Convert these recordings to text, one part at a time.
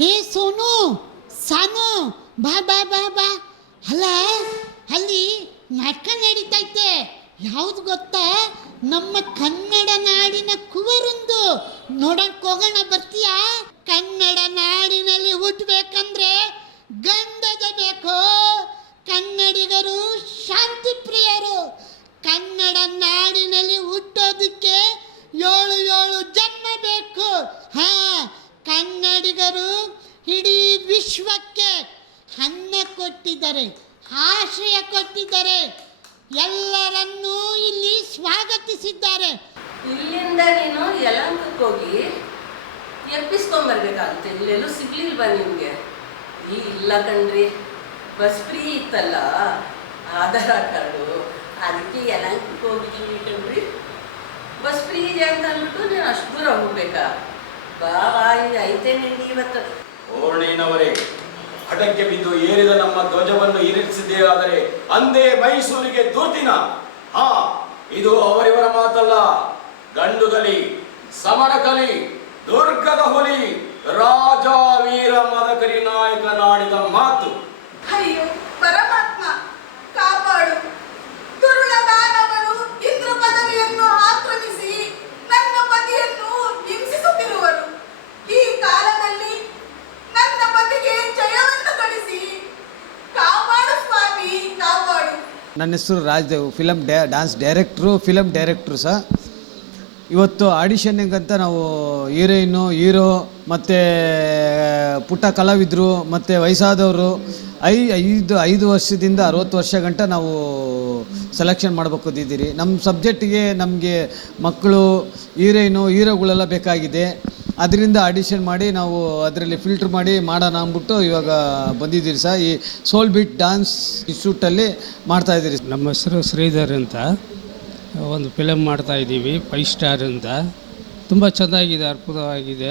ಹೇ ಸೋನು ಸಾನು ಬಾ ಬಾ ಬಾ ಬಾ. ಅಲ್ಲ ಅಲ್ಲಿ ನಾಟಕ ನಡೀತೈತೆ. ಯಾವುದು ಗೊತ್ತಾ? ನಮ್ಮ ಕನ್ನಡ ನಾಡಿನ ಕುವರೊಂದು ನೋಡಕ್ ಹೋಗೋಣ, ಬರ್ತೀಯಾ? ಕನ್ನಡ ನಾಡಿನಲ್ಲಿ ಹುಟ್ಟಬೇಕಂದ್ರೆ ಗಂಧದ ಬೇಕು. ಕನ್ನಡಿಗರು ಶಾಂತಿ ಪ್ರಿಯರು. ಕನ್ನಡ ನಾಡಿನಲ್ಲಿ ಹುಟ್ಟೋದಕ್ಕೆ 7 ಜನ್ಮ ಬೇಕು. ಹಾ, ಕನ್ನಡಿಗರು ಇಡೀ ವಿಶ್ವಕ್ಕೆ ಅನ್ನ ಕೊಟ್ಟಿದ್ದಾರೆ, ಆಶ್ರಯ ಕೊಟ್ಟಿದ್ದಾರೆ, ಎಲ್ಲರನ್ನೂ ಇಲ್ಲಿ ಸ್ವಾಗತಿಸಿದ್ದಾರೆ. ಇಲ್ಲಿಂದ ನೀನು ಯಲಹಂಕಕ್ಕೆ ಹೋಗಿ ಎಪ್ಪಿಸ್ಕೊಂಬರ್ಬೇಕಾಗುತ್ತೆ. ಇಲ್ಲೆಲ್ಲೂ ಸಿಗ್ಲಿಲ್ವಾ ನಿಮಗೆ? ಇಲ್ಲ ಕಣ್ರಿ, ಬಸ್ ಫ್ರೀ ಇತ್ತಲ್ಲ, ಆಧಾರ್ ಕಾರ್ಡು, ಅದಕ್ಕೆ ಯಲಹಂಕಕ್ಕೆ ಹೋಗಿದ್ದೀವಿ ಕಣ್ರಿ. ಬಸ್ ಫ್ರೀ ಇದೆ ಅಂತ ಅಂದ್ಬಿಟ್ಟು ನೀನು ಅಷ್ಟು ದೂರ ಹೋಗ್ಬೇಕಾ? ಬಾ ಇದು ಐತೆ ನಿಂಡಿ ಇವತ್ತು. ಓರ್ಣಿನವರೇ, ಹಠಕ್ಕೆ ಬಿದ್ದು ಏರಿದ ನಮ್ಮ ಧ್ವಜವನ್ನು ಇರಿಸಿದ್ದೇ ಆದರೆ ಅಂದೇ ಮೈಸೂರಿಗೆ ದುರ್ದಿನ. ಹಾ, ಇದು ಅವರಿವರ ಮಾತಲ್ಲ. ಗಂಡುಗಲಿ, ಸಮರಕಲಿ, ದುರ್ಗದ ಹುಲಿ, ರಾಜ ವೀರ ಮದಕರಿ ನಾಯಕ ನಾಡಿದ ಮಾತು. ಅಯ್ಯೋ ಪರಮಾತ್ಮ ಕಾಪಾಡು. ದುರುಳ ದಾನವರು ಇಂದ್ರ ಪದವಿಯನ್ನು ಆಕ್ರಮಿಸಿ ನನ್ನ ಪತಿಯನ್ನು ಹಿಂಸಿಸುತ್ತಿರುವರು. ಈ ಕಾಲದಲ್ಲಿ ನನ್ನ ಪತಿಗೆ ಜಯವನ್ನು ಗಳಿಸಿ ಕಾಪಾಡು ಸ್ವಾಮಿ, ಕಾಪಾಡು. ನನ್ನ ಹೆಸರು ರಾಜದೇವ್, ಡ್ಯಾನ್ಸ್ ಡೈರೆಕ್ಟ್ರು ಸಹ. ಇವತ್ತು ಆಡಿಷನ್ನಿಗಂತ ನಾವು ಹೀರೋಯಿನ್ನು, ಹೀರೋ ಮತ್ತು ಪುಟ್ಟ ಕಲಾವಿದರು ಮತ್ತು ವಯಸ್ಸಾದವರು 5 ವರ್ಷದಿಂದ 60 ವರ್ಷ ಗಂಟ ನಾವು ಸೆಲೆಕ್ಷನ್ ಮಾಡ್ಬೇಕಿದ್ದೀರಿ. ನಮ್ಮ ಸಬ್ಜೆಕ್ಟಿಗೆ ನಮಗೆ ಮಕ್ಕಳು, ಹೀರೋಗಳೆಲ್ಲ ಬೇಕಾಗಿದೆ. ಅದರಿಂದ ಆಡಿಷನ್ ಮಾಡಿ ನಾವು ಅದರಲ್ಲಿ ಫಿಲ್ಟ್ರ್ ಮಾಡಿ ಮಾಡೋಣ ಅಂದ್ಬಿಟ್ಟು ಇವಾಗ ಬಂದಿದ್ದೀರಿ ಸರ್. ಈ ಸೋಲ್ ಬೀಟ್ ಡ್ಯಾನ್ಸ್ ಇನ್ಸ್ಟಿಟ್ಯೂಟಲ್ಲಿ ಮಾಡ್ತಾಯಿದ್ದೀರಿ. ನಮ್ಮ ಹೆಸರು ಶ್ರೀಧರ್ ಅಂತ. ಒಂದು ಫಿಲಮ್ ಮಾಡ್ತಾಯಿದ್ದೀವಿ 5 ಸ್ಟಾರ್ ಅಂತ. ತುಂಬ ಚೆನ್ನಾಗಿದೆ, ಅದ್ಭುತವಾಗಿದೆ.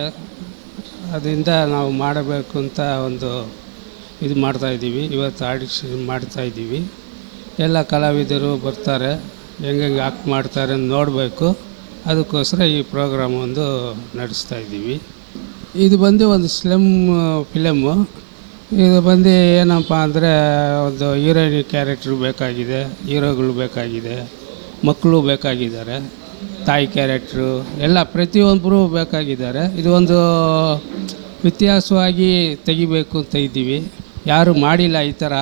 ಅದರಿಂದ ನಾವು ಮಾಡಬೇಕು ಅಂತ ಒಂದು ಇದು ಮಾಡ್ತಾಯಿದ್ದೀವಿ. ಇವತ್ತು ಆಡಿಷನ್ ಮಾಡ್ತಾಯಿದ್ದೀವಿ. ಎಲ್ಲ ಕಲಾವಿದರು ಬರ್ತಾರೆ, ಹೆಂಗೆ ಆಕ್ಟ್ ಮಾಡ್ತಾರೆ ಅಂತ ನೋಡಬೇಕು. ಅದಕ್ಕೋಸ್ಕರ ಈ ಪ್ರೋಗ್ರಾಮ್ ಒಂದು ನಡೆಸ್ತಾ ಇದ್ದೀವಿ. ಇದು ಬಂದು ಒಂದು ಸ್ಲಮ್ ಫಿಲಮ್ಮು. ಇದು ಬಂದು ಏನಪ್ಪ ಅಂದರೆ ಒಂದು ಹೀರೋಯಿನ್ ಕ್ಯಾರೆಕ್ಟ್ರು ಬೇಕಾಗಿದೆ, ಹೀರೋಗಳು ಬೇಕಾಗಿದೆ, ಮಕ್ಕಳು ಬೇಕಾಗಿದ್ದಾರೆ, ತಾಯಿ ಕ್ಯಾರೆಕ್ಟ್ರು ಎಲ್ಲ ಪ್ರತಿಯೊಬ್ಬರು ಬೇಕಾಗಿದ್ದಾರೆ. ಇದು ಒಂದು ವ್ಯತ್ಯಾಸವಾಗಿ ತೆಗಿಬೇಕು ಅಂತ ಇದ್ದೀವಿ. ಯಾರು ಮಾಡಿಲ್ಲ ಈ ಥರ,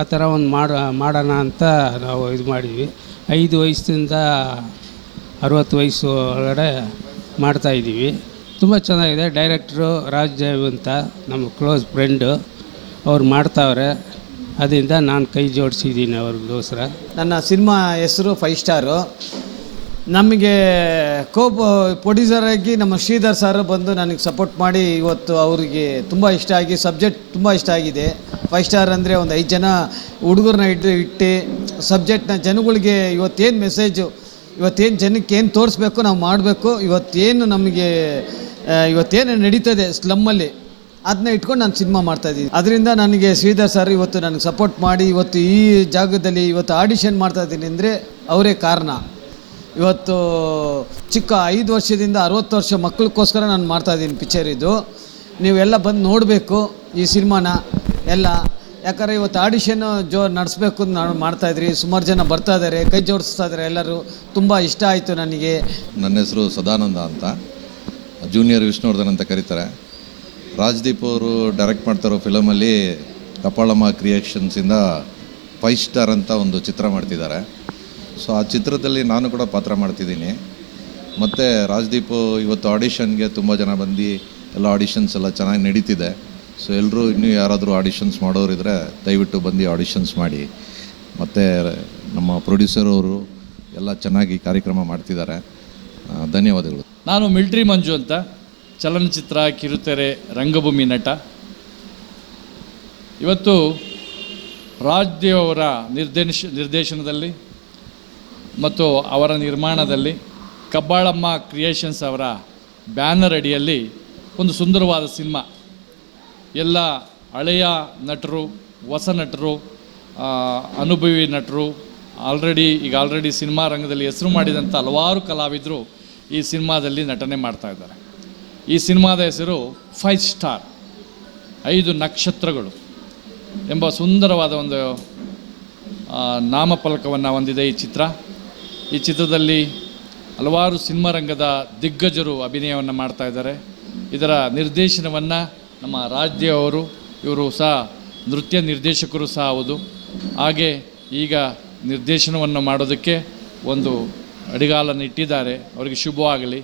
ಆ ಥರ ಒಂದು ಮಾಡೋಣ ಅಂತ ನಾವು ಇದು ಮಾಡಿದ್ವಿ. 5 ವಯಸ್ಸಿಂದ 60 ವಯಸ್ಸು ಒಳಗಡೆ ಮಾಡ್ತಾಯಿದ್ದೀವಿ. ತುಂಬ ಚೆನ್ನಾಗಿದೆ. ಡೈರೆಕ್ಟ್ರು ರಾಜದೇವ್ ಅಂತ ನಮ್ಮ ಕ್ಲೋಸ್ ಫ್ರೆಂಡು, ಅವ್ರು ಮಾಡ್ತಾವ್ರೆ. ಅದರಿಂದ ನಾನು ಕೈ ಜೋಡಿಸಿದ್ದೀನಿ ಅವ್ರಿಗೋಸ್ಕರ. ನನ್ನ ಸಿನಿಮಾ ಹೆಸರು 5 ಸ್ಟಾರು. ನಮಗೆ ಪ್ರೊಡ್ಯೂಸರಾಗಿ ನಮ್ಮ ಶ್ರೀಧರ್ ಸರ್ ಬಂದು ನನಗೆ ಸಪೋರ್ಟ್ ಮಾಡಿ ಇವತ್ತು ಅವರಿಗೆ ತುಂಬ ಇಷ್ಟ ಆಗಿ ಸಬ್ಜೆಕ್ಟ್ ತುಂಬ ಇಷ್ಟ ಆಗಿದೆ. 5 ಸ್ಟಾರ್ ಅಂದರೆ ಒಂದು 5 ಜನ ಹುಡುಗರನ್ನ ಇಟ್ಟು ಸಬ್ಜೆಕ್ಟ್ನ ಜನಗಳಿಗೆ ಇವತ್ತೇನು ಮೆಸೇಜು, ಇವತ್ತೇನು ಜನಕ್ಕೆ ಏನು ತೋರಿಸ್ಬೇಕು ನಾವು ಮಾಡಬೇಕು, ಇವತ್ತೇನು ನಡೀತದೆ ಸ್ಲಮ್ಮಲ್ಲಿ ಅದನ್ನ ಇಟ್ಕೊಂಡು ನಾನು ಸಿನಿಮಾ ಮಾಡ್ತಾಯಿದ್ದೀನಿ. ಅದರಿಂದ ನನಗೆ ಶ್ರೀಧರ್ ಸರ್ ಇವತ್ತು ನನಗೆ ಸಪೋರ್ಟ್ ಮಾಡಿ ಇವತ್ತು ಈ ಜಾಗದಲ್ಲಿ ಇವತ್ತು ಆಡಿಷನ್ ಮಾಡ್ತಾಯಿದ್ದೀನಿ ಅಂದರೆ ಅವರೇ ಕಾರಣ. ಇವತ್ತು ಚಿಕ್ಕ 5 ವರ್ಷದಿಂದ 60 ವರ್ಷ ಮಕ್ಕಳಿಗೋಸ್ಕರ ನಾನು ಮಾಡ್ತಾಯಿದ್ದೀನಿ ಪಿಕ್ಚರ್ ಇದು. ನೀವೆಲ್ಲ ಬಂದು ನೋಡಬೇಕು ಈ ಸಿನಿಮಾನ ಎಲ್ಲ. ಯಾಕಂದರೆ ಇವತ್ತು ಆಡಿಷನ್ನು ನಡೆಸ್ಬೇಕು ಅಂತ ನಾನು ಮಾಡ್ತಾಯಿದ್ರಿ. ಸುಮಾರು ಜನ ಬರ್ತಾಯಿದ್ದಾರೆ, ಕೈ ಜೋಡಿಸ್ತಾ ಇದ್ದಾರೆ ಎಲ್ಲರೂ. ತುಂಬ ಇಷ್ಟ ಆಯಿತು ನನಗೆ. ನನ್ನ ಹೆಸರು ಸದಾನಂದ ಅಂತ, ಜೂನಿಯರ್ ವಿಷ್ಣುವರ್ಧನ್ ಅಂತ ಕರೀತಾರೆ. ರಾಜ್ದೀಪ್ ಅವರು ಡೈರೆಕ್ಟ್ ಮಾಡ್ತಾರೋ ಫಿಲಮಲ್ಲಿ ಕಪಾಳಮ್ಮ ಕ್ರಿಯೇಷನ್ಸಿಂದ 5 ಸ್ಟಾರ್ ಅಂತ ಒಂದು ಚಿತ್ರ ಮಾಡ್ತಿದ್ದಾರೆ. ಸೊ ಆ ಚಿತ್ರದಲ್ಲಿ ನಾನು ಕೂಡ ಪಾತ್ರ ಮಾಡ್ತಿದ್ದೀನಿ. ಮತ್ತು ರಾಜ್ದೀಪ್ ಇವತ್ತು ಆಡಿಷನ್ಗೆ ತುಂಬ ಜನ ಬಂದು ಎಲ್ಲ ಆಡಿಷನ್ಸ್ ಎಲ್ಲ ಚೆನ್ನಾಗಿ ನಡೀತಿದೆ. ಸೊ ಎಲ್ಲರೂ ಇನ್ನೂ ಯಾರಾದರೂ ಆಡಿಷನ್ಸ್ ಮಾಡೋರಿದ್ರೆ ದಯವಿಟ್ಟು ಬಂದು ಆಡಿಷನ್ಸ್ ಮಾಡಿ. ಮತ್ತು ನಮ್ಮ ಪ್ರೊಡ್ಯೂಸರ್ ಅವರು ಎಲ್ಲ ಚೆನ್ನಾಗಿ ಕಾರ್ಯಕ್ರಮ ಮಾಡ್ತಿದ್ದಾರೆ. ಧನ್ಯವಾದಗಳು. ನಾನು ಮಿಲ್ಟ್ರಿ ಮಂಜು ಅಂತ, ಚಲನಚಿತ್ರ, ಕಿರುತೆರೆ, ರಂಗಭೂಮಿ ನಟ. ಇವತ್ತು ರಾಜ್ದೇವ್ ಅವರ ನಿರ್ದೇಶನದಲ್ಲಿ ಮತ್ತು ಅವರ ನಿರ್ಮಾಣದಲ್ಲಿ ಕಬ್ಬಾಳಮ್ಮ ಕ್ರಿಯೇಷನ್ಸ್ ಅವರ ಬ್ಯಾನರ್ ಅಡಿಯಲ್ಲಿ ಒಂದು ಸುಂದರವಾದ ಸಿನಿಮಾ. ಎಲ್ಲ ಹಳೆಯ ನಟರು, ಹೊಸ ನಟರು, ಅನುಭವಿ ನಟರು, ಆಲ್ರೆಡಿ ಸಿನಿಮಾ ರಂಗದಲ್ಲಿ ಹೆಸರು ಮಾಡಿದಂಥ ಹಲವಾರು ಕಲಾವಿದರು ಈ ಸಿನಿಮಾದಲ್ಲಿ ನಟನೆ ಮಾಡ್ತಾ ಇದ್ದಾರೆ. ಈ ಸಿನಿಮಾದ ಹೆಸರು 5 ಸ್ಟಾರ್. 5 ನಕ್ಷತ್ರಗಳು ಎಂಬ ಸುಂದರವಾದ ಒಂದು ನಾಮಫಲಕವನ್ನು ಹೊಂದಿದೆ ಈ ಚಿತ್ರ. ಈ ಚಿತ್ರದಲ್ಲಿ ಹಲವಾರು ಸಿನಿಮಾ ರಂಗದ ದಿಗ್ಗಜರು ಅಭಿನಯವನ್ನು ಮಾಡ್ತಾ ಇದ್ದಾರೆ. ಇದರ ನಿರ್ದೇಶನವನ್ನು ನಮ್ಮ ರಾಜ್ದೇವ್ ಅವರು, ಇವರು ಸಹ ನೃತ್ಯ ನಿರ್ದೇಶಕರು ಸಹ ಹೌದು. ಹಾಗೆ ಈಗ ನಿರ್ದೇಶನವನ್ನು ಮಾಡೋದಕ್ಕೆ ಒಂದು ಅಡಿಗಾಲನ್ನು ಇಟ್ಟಿದ್ದಾರೆ. ಅವರಿಗೆ ಶುಭವಾಗಲಿ.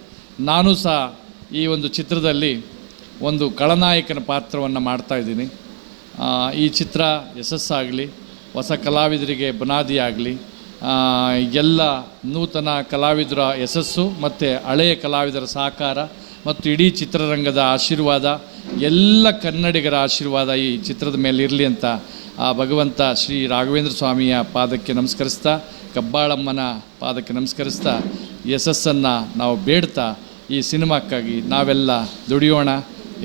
ನಾನು ಸಹ ಈ ಒಂದು ಚಿತ್ರದಲ್ಲಿ ಒಂದು ಖಳನಾಯಕನ ಪಾತ್ರವನ್ನು ಮಾಡ್ತಾಯಿದ್ದೀನಿ. ಈ ಚಿತ್ರ ಯಶಸ್ಸಾಗಲಿ, ಹೊಸ ಕಲಾವಿದರಿಗೆ ಬುನಾದಿಯಾಗಲಿ, ಎಲ್ಲ ನೂತನ ಕಲಾವಿದರ ಯಶಸ್ಸು ಮತ್ತು ಹಳೆಯ ಕಲಾವಿದರ ಸಹಕಾರ ಮತ್ತು ಇಡೀ ಚಿತ್ರರಂಗದ ಆಶೀರ್ವಾದ, ಎಲ್ಲ ಕನ್ನಡಿಗರ ಆಶೀರ್ವಾದ ಈ ಚಿತ್ರದ ಮೇಲೆ ಇರಲಿ ಅಂತ ಆ ಭಗವಂತ ಶ್ರೀ ರಾಘವೇಂದ್ರ ಸ್ವಾಮಿಯ ಪಾದಕ್ಕೆ ನಮಸ್ಕರಿಸ್ತಾ, ಕಬ್ಬಾಳಮ್ಮನ ಪಾದಕ್ಕೆ ನಮಸ್ಕರಿಸ್ತಾ ಯಶಸ್ಸನ್ನು ನಾವು ಬೇಡ್ತಾ ಈ ಸಿನಿಮಾಕ್ಕಾಗಿ ನಾವೆಲ್ಲ ದುಡಿಯೋಣ,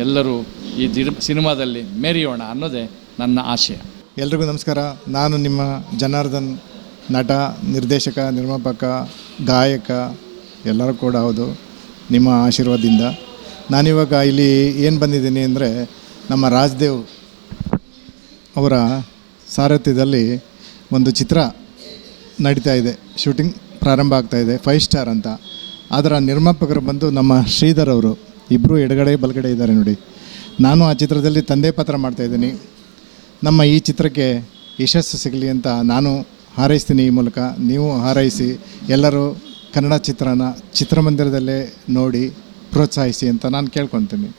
ಎಲ್ಲರೂ ಈ ಸಿನಿಮಾದಲ್ಲಿ ಮೆರೆಯೋಣ ಅನ್ನೋದೇ ನನ್ನ ಆಶಯ. ಎಲ್ರಿಗೂ ನಮಸ್ಕಾರ. ನಾನು ನಿಮ್ಮ ಜನಾರ್ದನ್, ನಟ, ನಿರ್ದೇಶಕ, ನಿರ್ಮಾಪಕ, ಗಾಯಕ ಎಲ್ಲರೂ ಕೂಡ ಹೌದು. ನಿಮ್ಮ ಆಶೀರ್ವಾದದಿಂದ ನಾನಿವಾಗ ಇಲ್ಲಿ ಏನು ಬಂದಿದ್ದೀನಿ ಅಂದರೆ, ನಮ್ಮ ರಾಜ್ದೇವ್ ಅವರ ಸಾರಥ್ಯದಲ್ಲಿ ಒಂದು ಚಿತ್ರ ನಡೀತಾ ಇದೆ, ಶೂಟಿಂಗ್ ಪ್ರಾರಂಭ ಆಗ್ತಾಯಿದೆ, 5 ಸ್ಟಾರ್ ಅಂತ. ಅದರ ನಿರ್ಮಾಪಕರು ಬಂದು ನಮ್ಮ ಶ್ರೀಧರ್ ಅವರು, ಇಬ್ಬರು ಎಡಗಡೆ ಬಲಗಡೆ ಇದ್ದಾರೆ ನೋಡಿ. ನಾನು ಆ ಚಿತ್ರದಲ್ಲಿ ತಂದೆ ಪಾತ್ರ ಮಾಡ್ತಾಯಿದ್ದೀನಿ. ನಮ್ಮ ಈ ಚಿತ್ರಕ್ಕೆ ಯಶಸ್ಸು ಸಿಗಲಿ ಅಂತ ನಾನು ಹಾರೈಸ್ತೀನಿ. ಈ ಮೂಲಕ ನೀವು ಹಾರೈಸಿ, ಎಲ್ಲರೂ ಕನ್ನಡ ಚಿತ್ರನ ಚಿತ್ರಮಂದಿರದಲ್ಲೇ ನೋಡಿ ಪ್ರೋತ್ಸಾಹಿಸಿ ಅಂತ ನಾನು ಕೇಳ್ಕೊತೀನಿ.